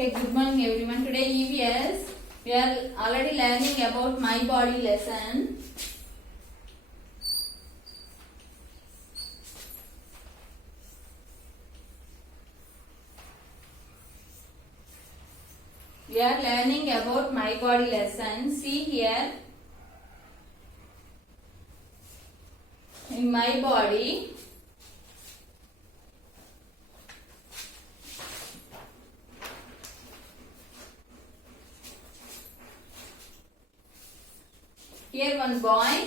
Okay, good morning everyone. Today EVS, we are already learning about my body lesson. We are learning about my body lesson. See here, in my body, here one boy.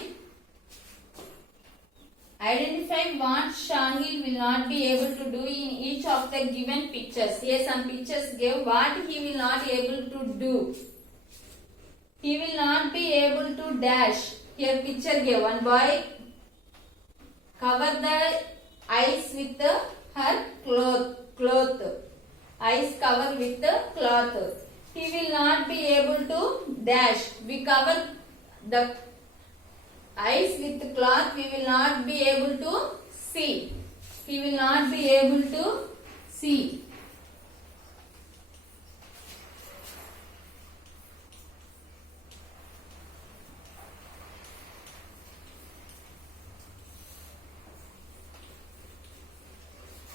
Identify what Shahil will not be able to do in each of the given pictures. Here some pictures give what he will not able to do. He will not be able to dash. Here picture give one boy cover the eyes with her cloth. Eyes cover with the cloth. He will not be able to dash. We cover the eyes with the cloth, we will not be able to see. He will not be able to see.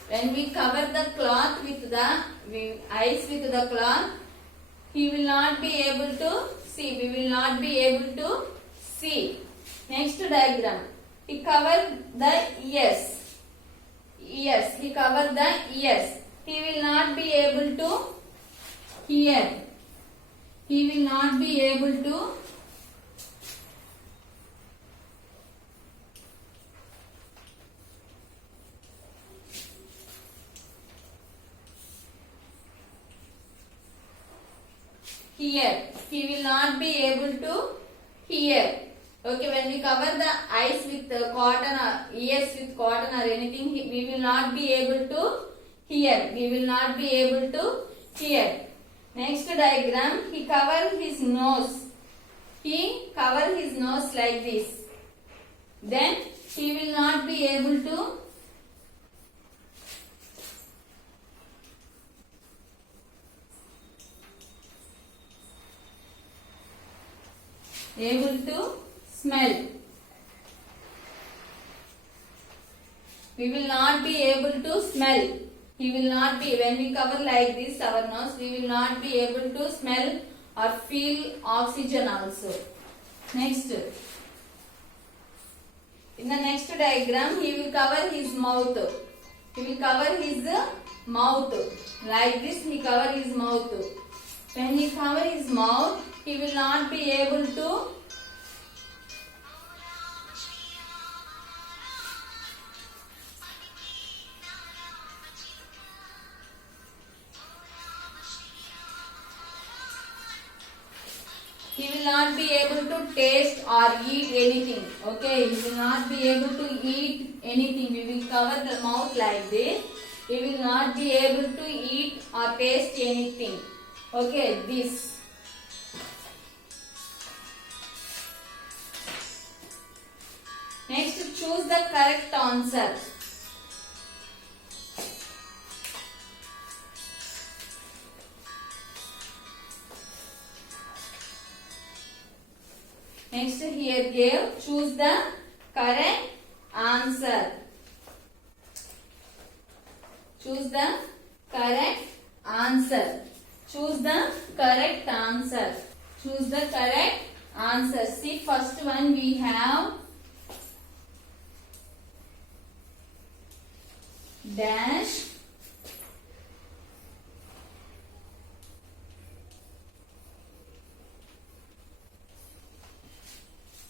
When we cover the cloth with the eyes with the cloth, he will not be able to see. We will not be able to see. Next diagram. He covered the ears. Ears. He covered the ears. He will not be able to hear. He will not be able to hear. He will not be able to hear. Okay, when we cover the eyes with cotton or ears with cotton or anything, we will not be able to hear. We will not be able to hear. Next diagram, he cover his nose. He cover his nose like this. Then he will not be able to smell. We will not be able to smell. He will not be, when we cover like this our nose, we will not be able to smell or feel oxygen also. Next. In the next diagram, he will cover his mouth. He will cover his mouth. Like this, he cover his mouth. When he cover his mouth, he will not be able to taste or eat anything. Okay, he will not be able to eat anything. We will cover the mouth like this. He will not be able to eat or taste anything. Okay, this. Next, choose the correct answer. Next here give, choose the correct answer. Choose the correct answer. Choose the correct answer. Choose the correct answer. See, first one we have dash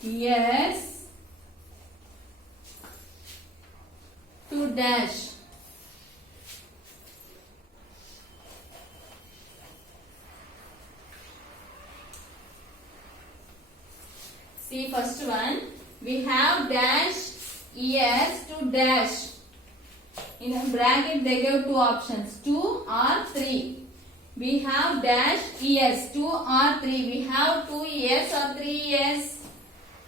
yes to dash. See, first one we have dash yes to dash. In a bracket they give two options, 2 or 3. We have dash yes, 2 or 3. We have 2 yes or 3 yes.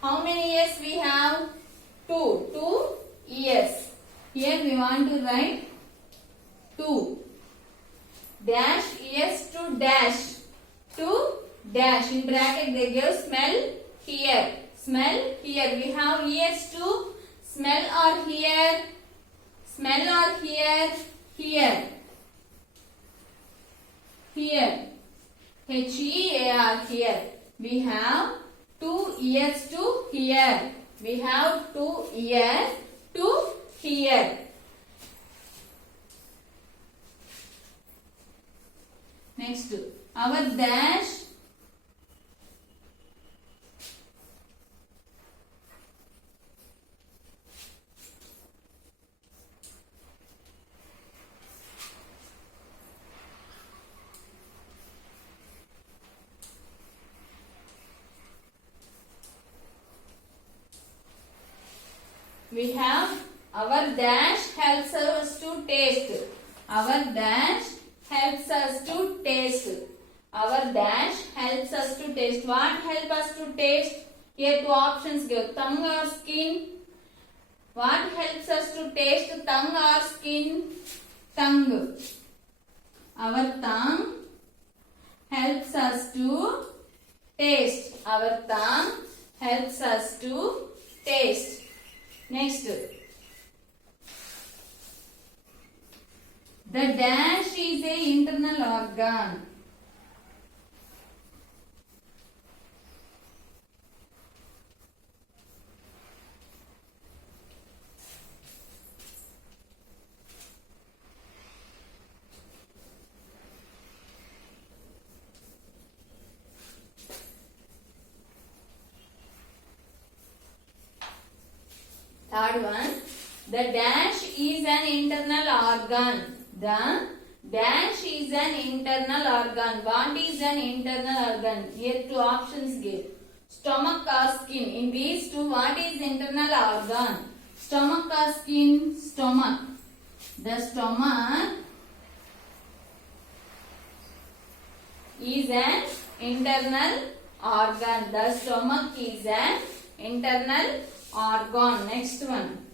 How many yes we have? 2. 2 yes. Here we want to write 2. dash ears to dash. To dash. In bracket they give smell here. Smell here. We have ears to smell or hear. Smell or hear. Here. Here. H-E-A-R. Here. We have 2 ears to hear. We have 2 ears to hear. Next, our dash we have our dash helps us to taste. Our dash helps us to taste. Our dash helps us to taste. What help us to taste? Here 2 options give. Tongue or skin? What helps us to taste? Tongue or skin? Tongue. Our tongue helps us to taste. Our tongue helps us to taste. Next. The dash is a internal organ. Third one, the dash is an internal organ. The dash is an internal organ. What is an internal organ? Here 2 options give. Stomach or skin. In these 2, what is internal organ? Stomach or skin? Stomach. The stomach is an internal organ. The stomach is an internal organ. Next one.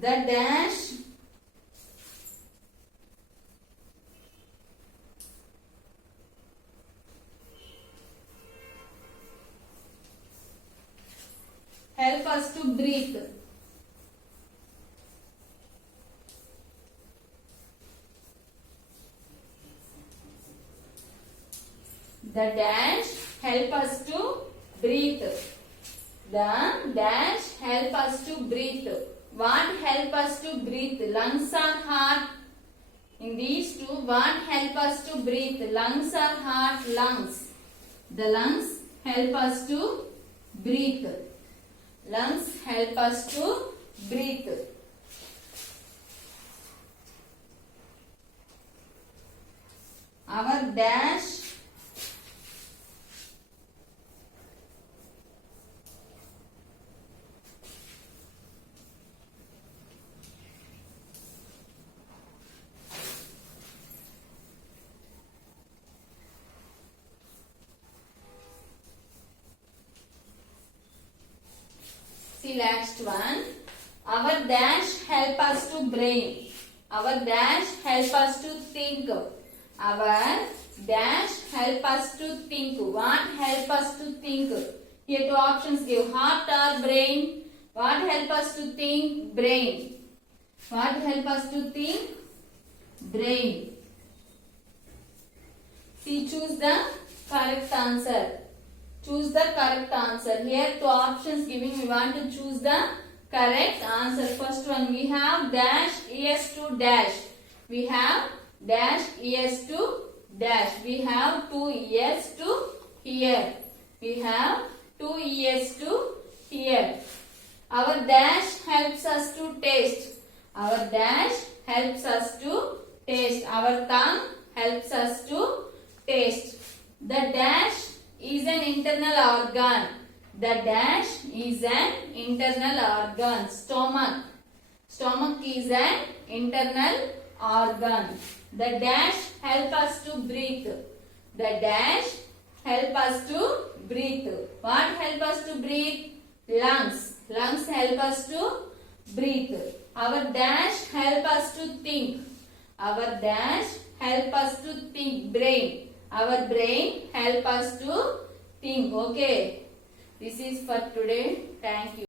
The dash help us to breathe. The dash help us to breathe. The dash help us to breathe. What help us to breathe? Lungs or heart? In these 2, what help us to breathe? Lungs or heart? Lungs. The lungs help us to breathe. Lungs help us to breathe. Our dash see last one. Our dash help us to brain. Our dash help us to think. Our dash help us to think. What help us to think? Here 2 options give. Heart or brain? What help us to think? Brain. What help us to think? Brain. See, choose the correct answer. Choose the correct answer. Here 2 options giving. We want to choose the correct answer. First one, we have dash ears to dash. We have dash ears to dash. We have 2 ears to hear. We have 2 ears to hear. Our dash helps us to taste. Our dash helps us to taste. Our tongue helps us to taste. The dash is an internal organ. The dash is an internal organ. Stomach. Stomach is an internal organ. The dash help us to breathe. The dash help us to breathe. What help us to breathe? Lungs. Lungs help us to breathe. Our dash help us to think. Our dash help us to think. Brain. Our brain help us to think. Okay. This is for today. Thank you.